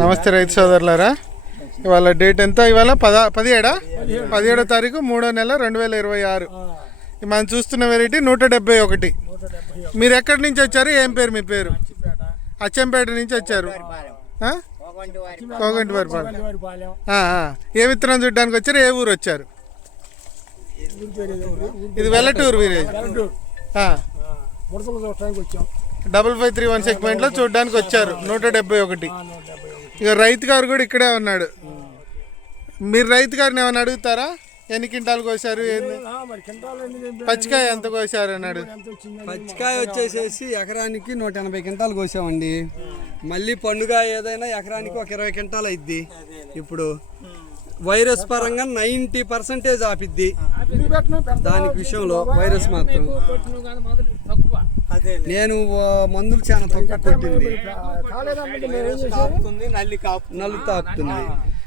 నమస్తే రైతు సోదరులారా, ఇవాళ డేట్ ఎంత? ఇవాళ 17వ తారీఖు 3వ నెల 2026. మనం చూస్తున్న వెరైటీ 171. మీరు ఎక్కడి నుంచి వచ్చారు? ఏం పేరు మీ పేరు? అచ్చంపేట నుంచి వచ్చారు. కోగంటివారిపాలెం. ఏ విత్తనం చూడడానికి వచ్చారు? ఏ ఊరు వచ్చారు? ఇది వెల్లటూరు విలేజ్. 5531 సెగ్మెంట్ లో చూడడానికి వచ్చారు. 171. ఇక రైతు గారు కూడా ఇక్కడే ఉన్నాడు. మీరు రైతు గారిని ఏమైనా అడుగుతారా? ఎన్ని క్వింటాలు కోసారు, పచ్చికాయ ఎంత కోసారు అన్నాడు. పచ్చికాయ వచ్చేసేసి ఎకరానికి 180 క్వింటాలు కోసామండి. మళ్ళీ పండుగ ఏదైనా ఎకరానికి ఒక 20 క్వింటాలు అయిద్ది. ఇప్పుడు వైరస్ పరంగా 90% ఆపిద్ది. దానికి విషయంలో వైరస్ మాత్రం నేను మందులు చాలా తక్కువ కొట్టింది, నల్లు తాకుతుంది.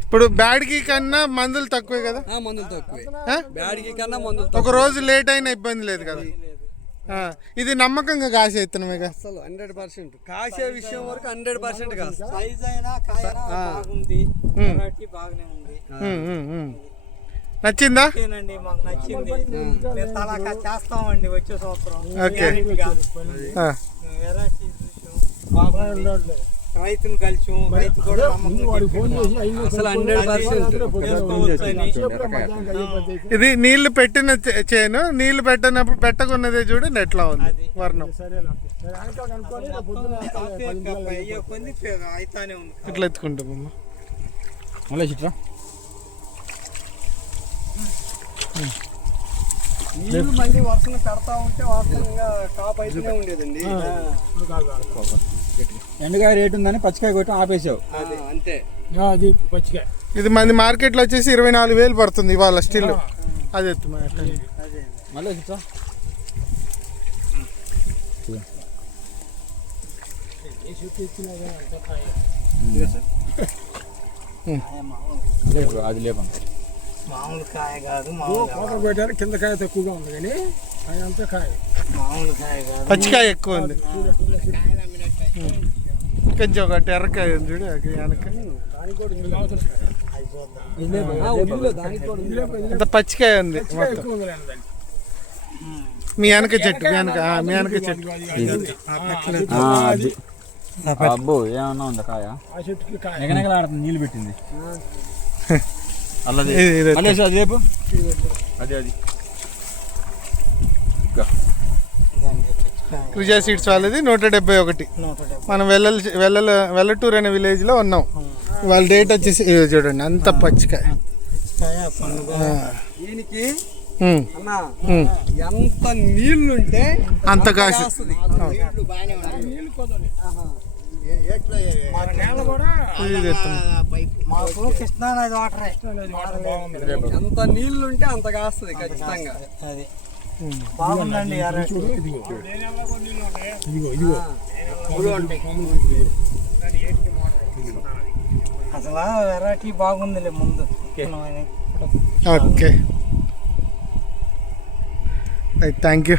ఇప్పుడు బ్యాడ్కి కన్నా మందులు తక్కువే కదా? మందులు తక్కువే, బ్యాడ్కి కన్నా మందులు. ఒక రోజు లేట్ అయినా ఇబ్బంది లేదు కదా? ఇది నమ్మకంగా కాసే విత్తనమే కదా? అసలు 100% కాసే విషయం వరకు 100% కాదు. నచ్చిందా? చేస్తామండి వచ్చే సంవత్సరం. ఓకే, రైతును కలిసి రైతు కూడా అసలు 100%. ఇది నీళ్లు పెట్టిన చేను, నీళ్లు పెట్టకున్నదే చూడండి ఎట్లా ఉంది వర్ణం. ఇట్లా ఎత్తుకుంటాం. నీళ్ళు మళ్ళీ వర్షం పెడతా ఉంటే వాస్తవంగా కాపు అయితేనే ఉండేదండి. ఎండకాయ రేటు ఉందని పచ్చికాయ కొట్టి ఆపేసావు. అంతే. పచ్చికాయ ఇది మంది మార్కెట్లో వచ్చేసి 24,000 పడుతుంది ఇవాళ స్టిల్. అది ఎత్తు మళ్ళీ అది లేకుండా మామూలు కాయ కాదు. పెట్టారు కింద కాయ తక్కువగా ఉంది కానీ అంతా కాయ మామూలు కాయ కాదు, పచ్చికాయ ఎక్కువ ఉంది. కొంచెం ఒక ఎర్రకాయ ఉంది చూడు వెనక, అంత పచ్చికాయ ఉంది మొత్తం. మీ వెనక చెట్టు, మీ వెనక చెట్టు. అబ్బో ఏమన్నా ఉందా కాయ? నెగనెగలాడుతుంది, నీళ్ళు పెట్టింది. రేపు అది క్రిజా సీడ్స్ వాళ్ళది 171. మనం వెల్లటూరు అనే విలేజ్ లో ఉన్నాం. వాళ్ళ డేట్ వచ్చేసి చూడండి, అంత పచ్చికాయ. దీనికి ఎంత నీళ్లుంటే అంత కాసి. కృష్ణానది వాటర్ ఎంత నీళ్లుంటే అంత కాస్తుంది ఖచ్చితంగా. అది బాగుందండి. అసలు వెరైటీ బాగుందిలే ముందు. Okay, thank you.